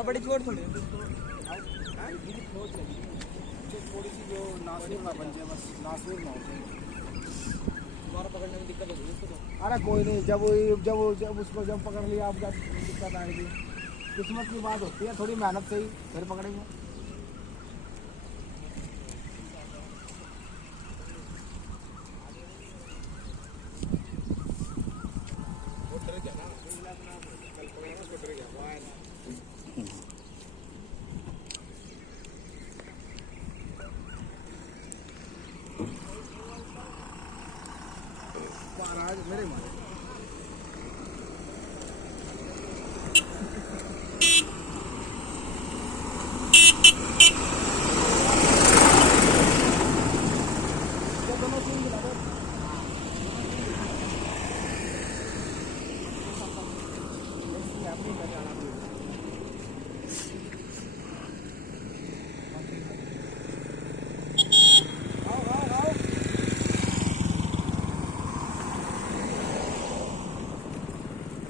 बड़ी चोट थोड़ी थोड़ी सी जो नासूर ना बन जाए, बस नासूर ना हो जाए, दोबारा पकड़ने में दिक्कत होगी उसको। अरे कोई नहीं, जब उसको जब पकड़ लिया आपका दिक्कत आएगी। किस्मत की बात होती है, थोड़ी मेहनत से ही फिर पकड़ेंगे। महाराज मेरे मारे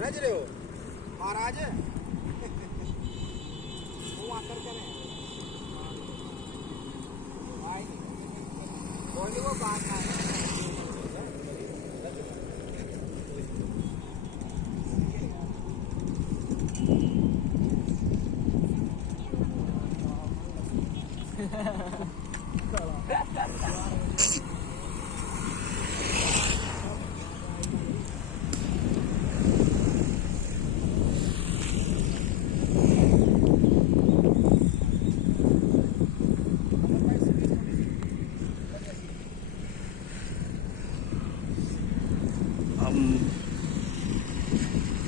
रज रहे हो महाराज। वो आकर करें कोई नहीं, वो बात है।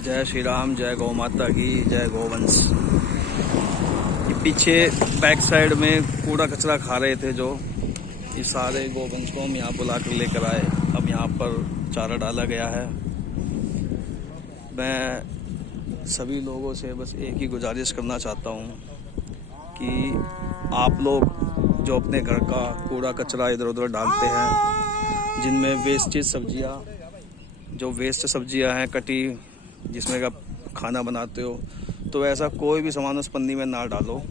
जय श्री राम, जय गौ माता की, जय गौवंश। ये पीछे बैक साइड में कूड़ा कचरा खा रहे थे जो, ये सारे गौवंश को हम यहाँ बुला कर लेकर आए। अब यहाँ पर चारा डाला गया है। मैं सभी लोगों से बस एक ही गुजारिश करना चाहता हूँ कि आप लोग जो अपने घर का कूड़ा कचरा इधर उधर डालते हैं, जिनमें वेस्टेज सब्जियाँ, जो वेस्ट सब्जियाँ हैं कटी, जिसमें का खाना बनाते हो, तो ऐसा कोई भी सामान उस पन्नी में ना डालो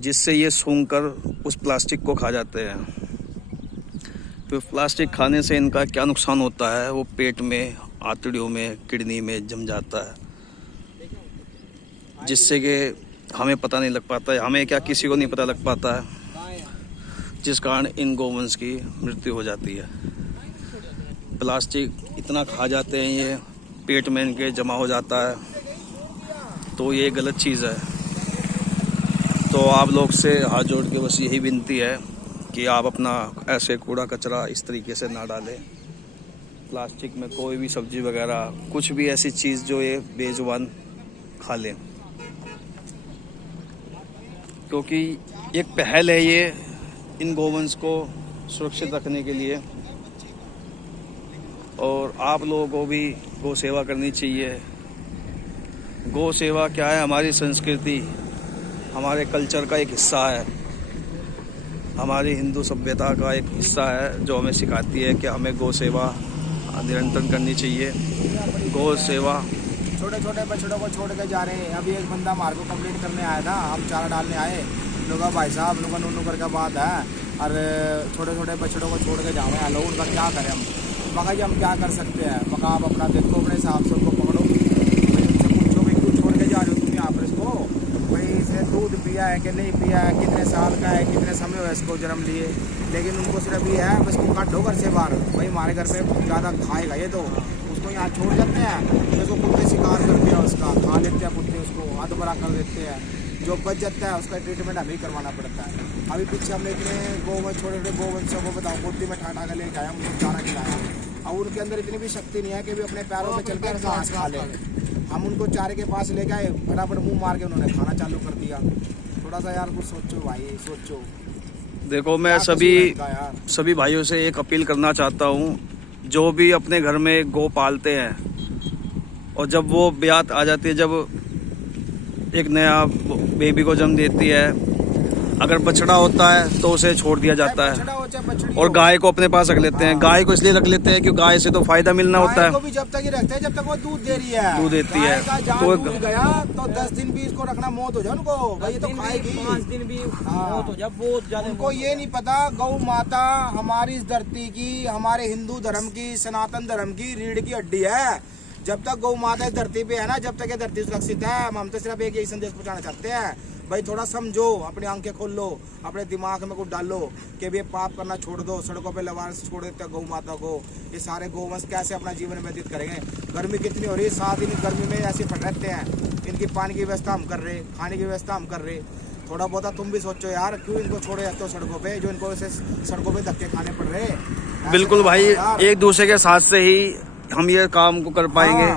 जिससे ये सूंघकर उस प्लास्टिक को खा जाते हैं। तो प्लास्टिक खाने से इनका क्या नुकसान होता है, वो पेट में, आंतड़ियों में, किडनी में जम जाता है, जिससे कि हमें पता नहीं लग पाता है, हमें क्या किसी को नहीं पता लग पाता है, जिस कारण इन गौवंश की मृत्यु हो जाती है। प्लास्टिक इतना खा जाते हैं, ये पेट में इनके जमा हो जाता है, तो ये गलत चीज़ है। तो आप लोग से हाथ जोड़ के बस यही विनती है कि आप अपना ऐसे कूड़ा कचरा इस तरीके से ना डालें। प्लास्टिक में कोई भी सब्जी वगैरह, कुछ भी ऐसी चीज़ जो ये बेजुबान खा लें, क्योंकि एक पहल है ये इन गौवंश को सुरक्षित रखने के लिए। और आप लोगों को भी गौ सेवा करनी चाहिए। गौ सेवा क्या है, हमारी संस्कृति, हमारे कल्चर का एक हिस्सा है, हमारी हिंदू सभ्यता का एक हिस्सा है, जो हमें सिखाती है कि हमें गौ सेवा निरंतर करनी चाहिए। गौ सेवा छोटे छोटे बछड़ों को छोड़ के जा रहे हैं। अभी एक बंदा हमारे को कंप्लीट करने आया था, हम चारा डालने आए, लोग भाई साहब लोग नूनू करके बात है, और छोटे छोटे बछड़ों को छोड़ के जाओ, हेलो उनका क्या करें हम। मगर जी हम क्या कर सकते हैं, मगर आप अपना देखो, अपने हिसाब से उनको पकड़ो, भाई उनसे पूछो भाई क्यों छोड़ के जा रहे हो तुम यहाँ पर इसको, भाई इसने दूध पिया है कि नहीं पिया है, कितने साल का है, कितने समय हुआ इसको जन्म लिए। लेकिन उनको सिर्फ ये है बस इसको काट दो घर से बाहर, भाई हमारे घर पे ज़्यादा खाएगा ये, तो उसको इसको यहाँ छोड़ जाते हैं, इसको कुत्ते शिकार करते हैं, उसका खा लेते हैं कुत्ते, उसको अधबरा कर देते हैं। जो बच जाता है उसका ट्रीटमेंट हमें करवाना पड़ता है। अभी पीछे हमने इतने गोवंश, छोटे छोटे गोवंशों को बताओ गोदी में ठाठा कर लेके आया, उनको चारा खिलाया, और उनके अंदर इतनी भी शक्ति नहीं है कि भी अपने पैरों में चल कर घास खा ले। हम उनको चारे के पास ले गए, फटाफट मुंह मार के उन्होंने खाना चालू कर दिया। थोड़ा सा यार कुछ सोचो भाई, सोचो। देखो मैं सभी भाइयों से एक अपील करना चाहता हूँ, जो भी अपने घर में गौ पालते हैं और जब वो ब्यात आ जाती है, जब एक नया बेबी को जन्म देती है, अगर बछड़ा होता है तो उसे छोड़ दिया जाता है और गाय को अपने पास रख लेते हैं। गाय को इसलिए रख लेते हैं क्योंकि गाय से तो फायदा मिलना होता है। को भी जब तक ही रखते हैं जब तक वो दूध दे रही है, दूध देती है। तो गया तो 10 दिन भी इसको रखना, मौत हो जाए उनको भाई, ये तो खाएगी 5 दिन भी मौत हो जाए, बहुत ज्यादा। उनको ये नहीं पता गौ माता हमारी इस धरती की, हमारे हिंदू धर्म की, सनातन धर्म की रीढ़ की हड्डी है। जब तक गौ माता इस धरती पे है ना, जब तक ये धरती सुरक्षित है। हम तो सिर्फ एक यही संदेश पहुंचाना चाहते हैं भाई, थोड़ा समझो, अपनी आंखें खोल लो, अपने दिमाग में कुछ डालो कि भी पाप करना छोड़ दो। सड़कों पे लवारस छोड़ देते हैं गौ माता को, ये सारे गौवंश कैसे अपना जीवन व्यतीत करेंगे। गर्मी कितनी हो रही है, 7 दिन गर्मी में ऐसे पड़ रहते हैं। इनकी पानी की व्यवस्था हम कर रहे, खाने की व्यवस्था हम कर रहे। थोड़ा बहुत तुम भी सोचो यार, क्यों इनको छोड़े जाते हो सड़कों पे, जो इनको सड़कों पे धक्के खाने पड़ रहे। बिल्कुल भाई, एक दूसरे के साथ से ही हम ये काम को कर पाएंगे।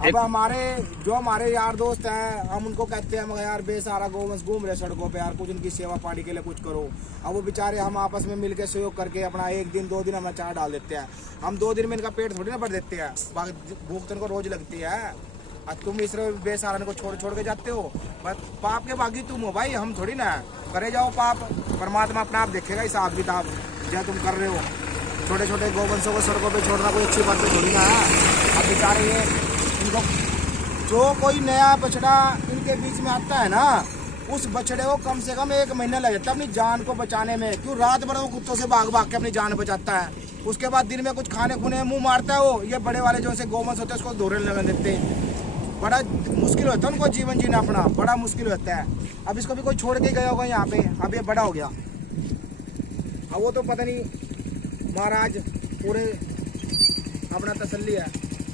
अब हमारे यार दोस्त हैं, हम उनको कहते हैं मगर यार बेसहारा गौवंश घूम रहे सड़कों पे यार, कुछ उनकी सेवा पानी के लिए कुछ करो। अब वो बेचारे, हम आपस में मिलकर सहयोग करके अपना 1 दिन 2 दिन हम चारा डाल देते हैं। हम 2 दिन में इनका पेट थोड़ी ना भर देते हैं, भूख तो इनको रोज लगती है। और तुम इस बेसहारा को छोड़ के जाते हो, बस पाप के बागी तुम हो भाई, हम थोड़ी ना। करे जाओ पाप, परमात्मा अपना आप देखेगा हिसाब किताब जो तुम कर रहे हो। छोटे छोटे गौवंशों को सड़कों पे छोड़ना कोई अच्छी बात तो थोड़ी ना है। अब बेचारे ये इनको, जो कोई नया बछड़ा इनके बीच में आता है ना, उस बछड़े को कम से कम 1 महीना लग जाता है अपनी जान को बचाने में। क्यों, रात भर वो कुत्तों से भाग के अपनी जान बचाता है। उसके बाद दिन में कुछ खाने खुने मुंह मारता है वो। ये बड़े वाले जो से गौवंश होते हैं उसको दौड़ने लगा देते हैं। बड़ा मुश्किल होता है उनको जीवन जीना अपना, बड़ा मुश्किल होता है। अब इसको भी कोई छोड़ के गया होगा यहाँ पे, अब ये बड़ा हो गया। अब वो तो पता नहीं महाराज पूरे अपना तसल्ली है।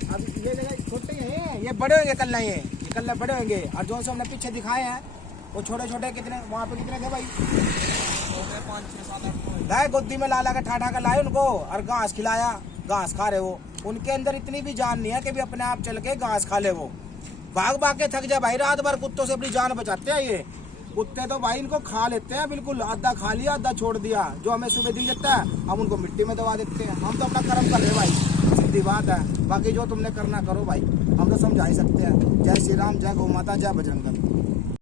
अब ये जगह छोटे हैं, ये बड़े होंगे कल, नहीं ये कल बड़े होंगे। और जो से हमने पीछे दिखाए हैं वो छोटे छोटे, कितने वहाँ पे कितने थे भाई, 5, 6, 7, 8 गाय गोदी में ला के ठाठा कर लाए उनको और घास खिलाया, घास खा रहे वो। उनके अंदर इतनी भी जान नहीं है कि भी अपने आप चल के घास खा ले। वो भाग के थक जाए भाई, रात भर कुत्तों से अपनी जान बचाते हैं ये कुत्ते। तो भाई इनको खा लेते हैं बिल्कुल, आधा खा लिया आधा छोड़ दिया। जो हमें सुबह दी जाता है हम उनको मिट्टी में दबा देते हैं। हम तो अपना कर्म कर रहे हैं भाई, सीधी बात है। बाकी जो तुमने करना करो भाई, हम तो समझा ही सकते हैं। जय श्री राम, जय गौ माता, जय बजरंग दल।